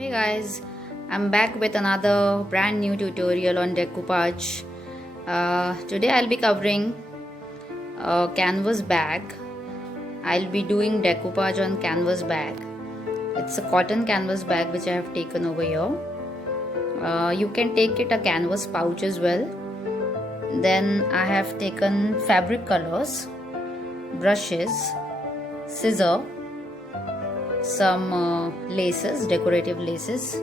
Hey guys, I'm back with another brand new tutorial on decoupage. Today I'll be covering a canvas bag. I'll be doing decoupage on canvas bag. It's a cotton canvas bag which I have taken over here. You can take it a canvas pouch as well. Then I have taken fabric colors, brushes, scissor, some laces, decorative laces,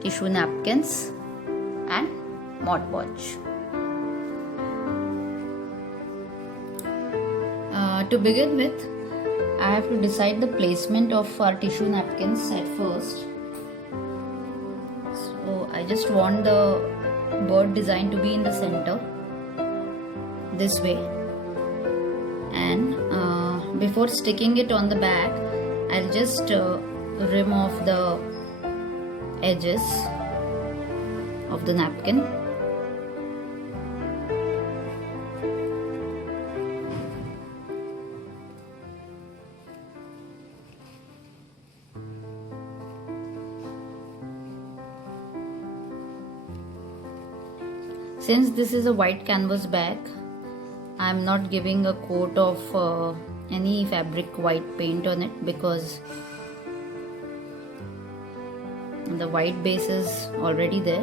tissue napkins and Mod Podge. To begin with, I have to decide the placement of our tissue napkins at first. So I just want the bird design to be in the center this way, and before sticking it on the bag, I'll just remove the edges of the napkin. Since this is a white canvas bag, I'm not giving a coat of any fabric white paint on it because the white base is already there.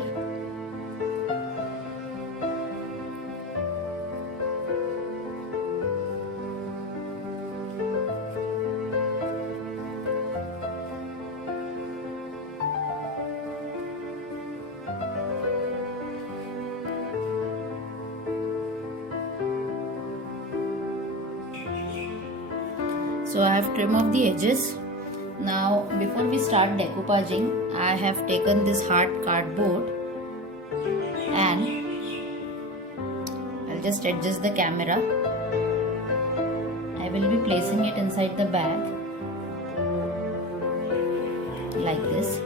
So I have trimmed off the edges. Now before we start decoupaging, I have taken this hard cardboard and I'll just adjust the camera. I will be placing it inside the bag like this,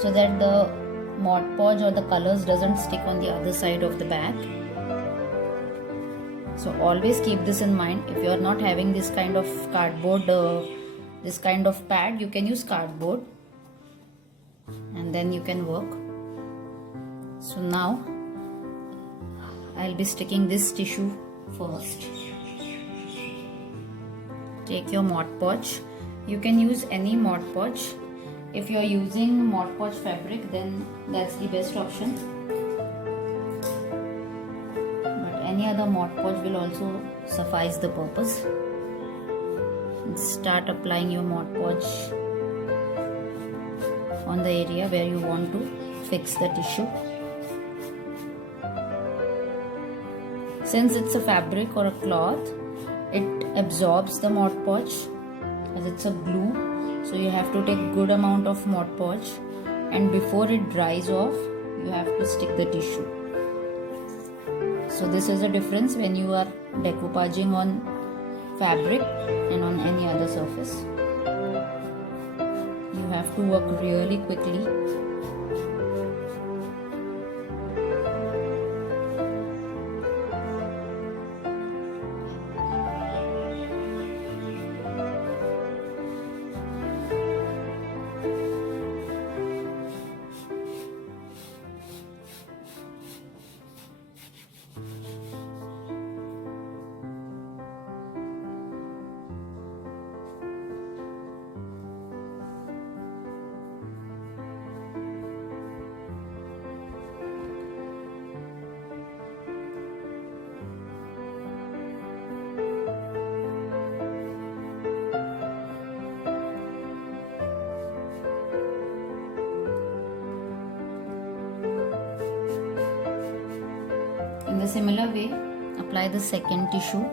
so that the Mod Podge or the colors doesn't stick on the other side of the bag. So always keep this in mind. If you are not having this kind of cardboard, this kind of pad, you can use cardboard and then you can work. So now I'll be sticking this tissue first. Take your Mod Podge. You can use any Mod Podge. If you are using Mod Podge fabric, then that's the best option. Any other Mod Podge will also suffice the purpose. Start applying your Mod Podge on the area where you want to fix the tissue. Since it's a fabric or a cloth, it absorbs the Mod Podge as it's a glue. So you have to take good amount of Mod Podge, and before it dries off, you have to stick the tissue. So this is a difference when you are decoupaging on fabric and on any other surface. You have to work really quickly. In the similar way, apply the second tissue.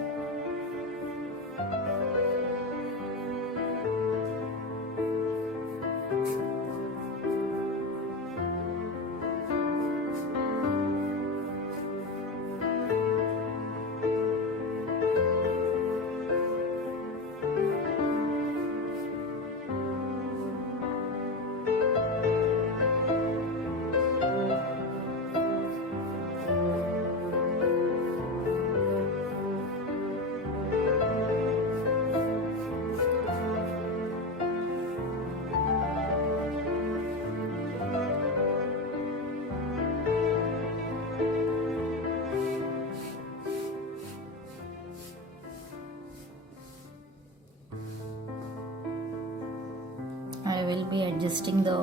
will be adjusting the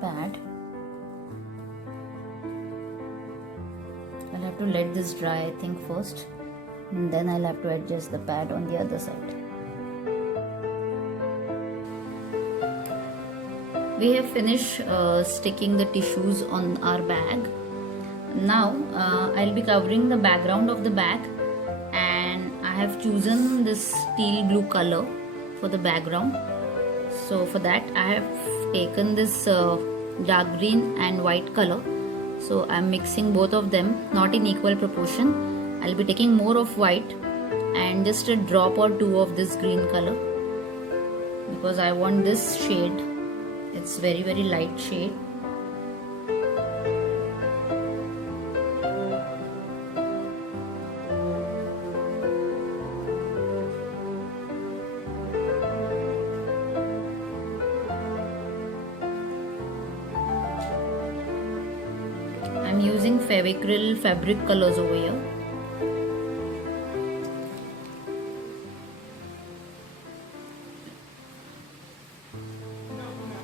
pad. I'll have to let this dry, I think, first, and then I'll have to adjust the pad on the other side. We have finished sticking the tissues on our bag. Now I'll be covering the background of the bag, and I have chosen this teal blue color for the background. So for that I have taken this dark green and white color. So I'm mixing both of them, not in equal proportion. I'll be taking more of white and just a drop or two of this green color, because I want this shade. It's very light shade. I'm using Fevicryl fabric colors over here.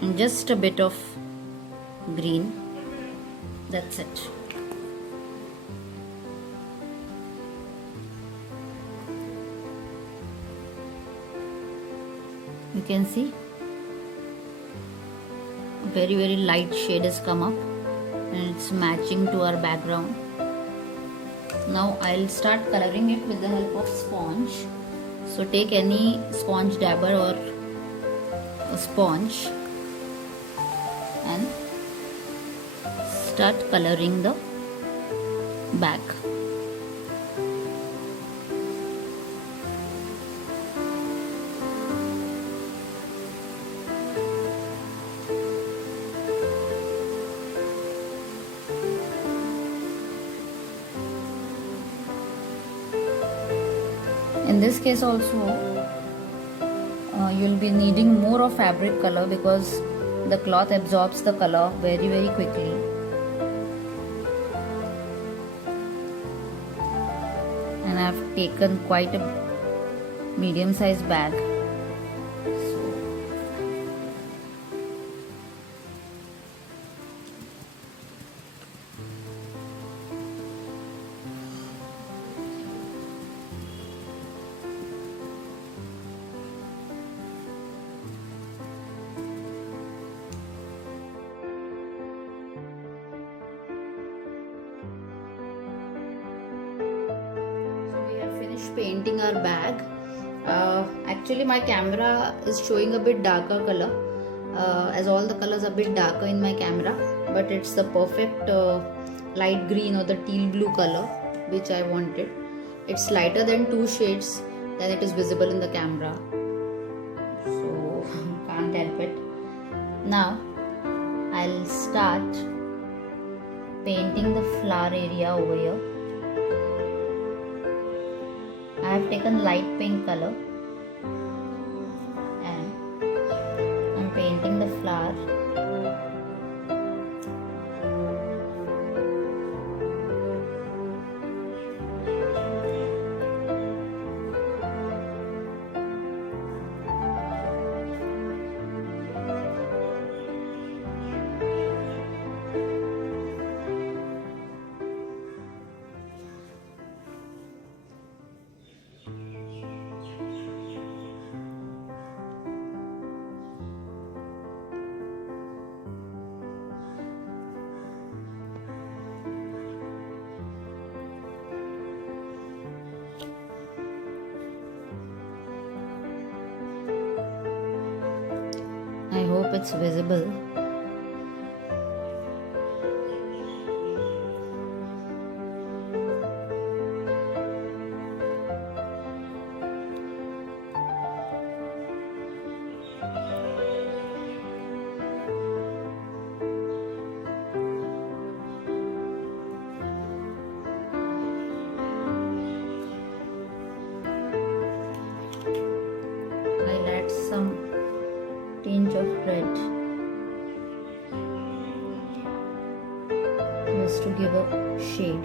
And just a bit of green. That's it. You can see very light shade has come up, and it's matching to our background. Now I'll start coloring it with the help of sponge. So take any sponge dabber or a sponge and start coloring the back. In this case also you'll be needing more of fabric color, because the cloth absorbs the color very quickly. And I've taken quite a medium sized bag. Painting our bag. Actually my camera is showing a bit darker color, as all the colors are a bit darker in my camera, but it's the perfect light green or the teal blue color which I wanted. It's lighter than 2 shades than it is visible in the camera, so can't help it. Now I'll start painting the flower area over here. I have taken light pink color and I'm painting the flower. I hope it's visible. I'll add some tinge of red just to give a shade.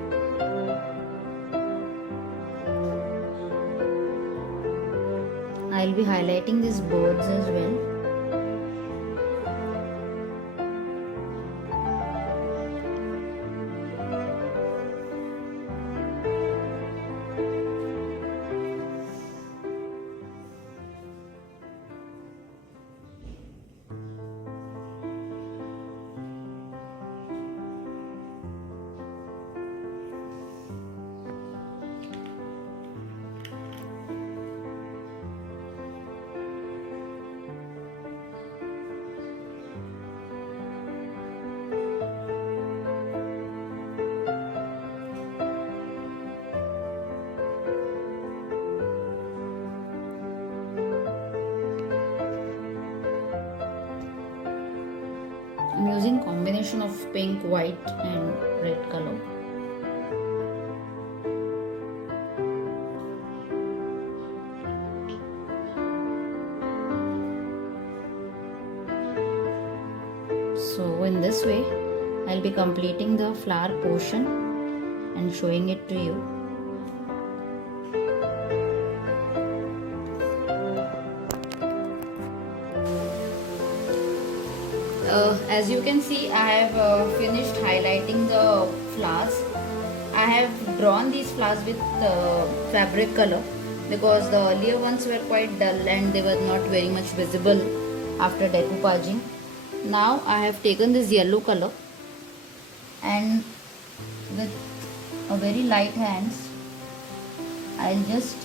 I'll be highlighting these birds as well. I'm using combination of pink, white and red color. So in this way, I'll be completing the flower portion and showing it to you. As you can see, I have finished highlighting the flowers. I have drawn these flowers with fabric color because the earlier ones were quite dull and they were not very much visible after decoupaging. Now I have taken this yellow color and with a very light hands I'll just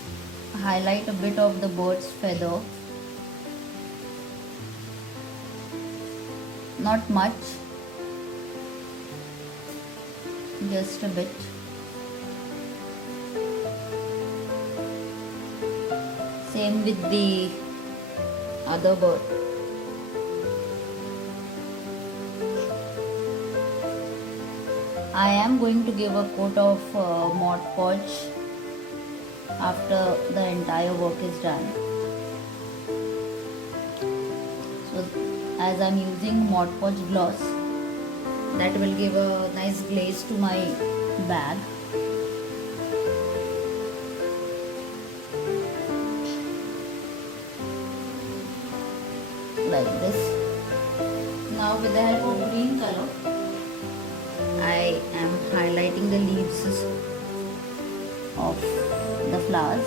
highlight a bit of the bird's feather. Not much, just a bit. Same with the other bird. I am going to give a coat of Mod Podge after the entire work is done. So as I'm using Mod Podge gloss, that will give a nice glaze to my bag. Like this. Now with the help of green color, I am highlighting the leaves of the flowers.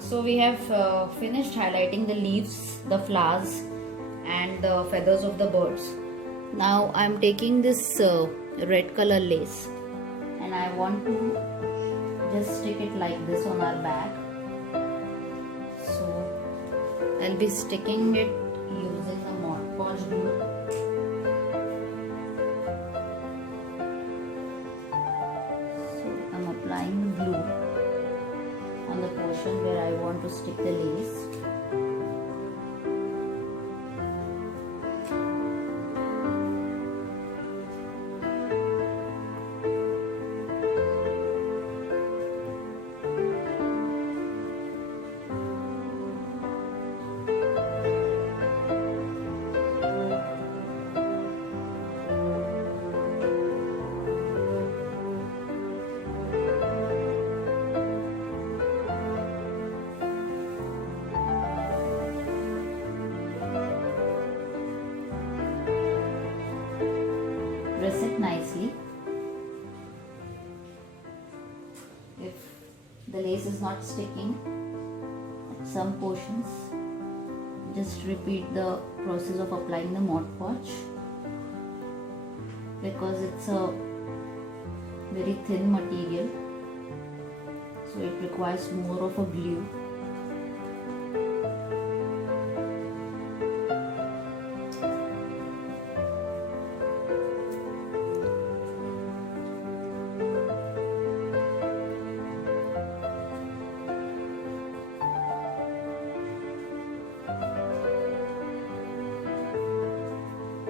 So we have finished highlighting the leaves, the flowers and the feathers of the birds. Now I am taking this red color lace and I want to just stick it like this on our bag. So I'll be sticking it using the Mod Podge glue. So I'm applying the glue on the portion where I want to stick the lace. Press it nicely. If the lace is not sticking at some portions, just repeat the process of applying the Mod Podge, because it's a very thin material, so it requires more of a glue.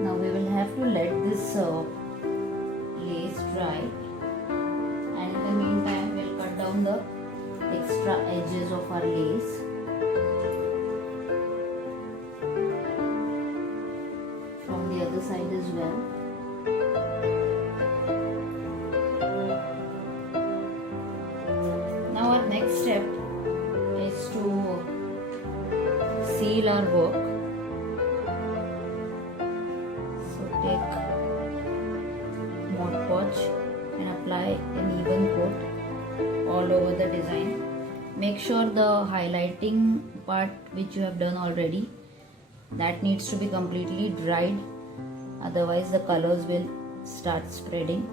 Now we will have to let this lace dry seal our work. So take Mod Podge and apply an even coat all over the design. Make sure the highlighting part which you have done already, that needs to be completely dried, otherwise the colors will start spreading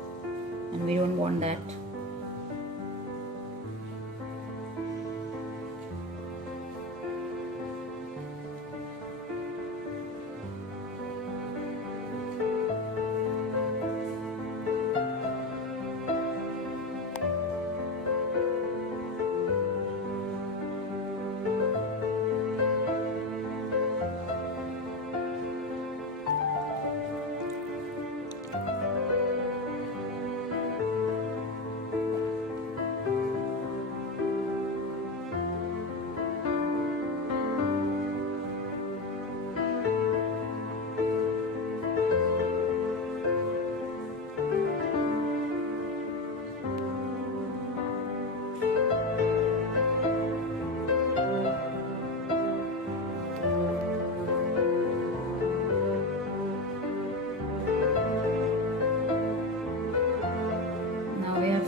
and we don't want that.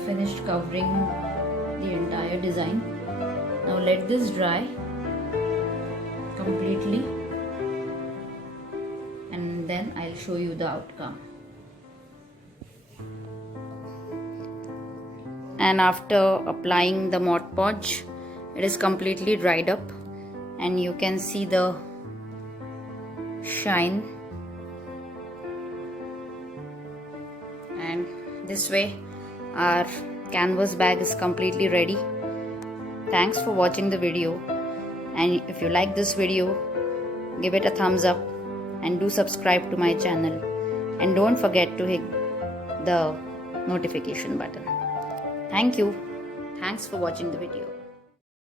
Finished covering the entire design. Now let this dry completely and then I'll show you the outcome. And after applying the Mod Podge, it is completely dried up and you can see the shine, and this way our canvas bag is completely ready. Thanks for watching the video, and if you like this video, give it a thumbs up and do subscribe to my channel, and don't forget to hit the notification button. Thank you. Thanks for watching the video.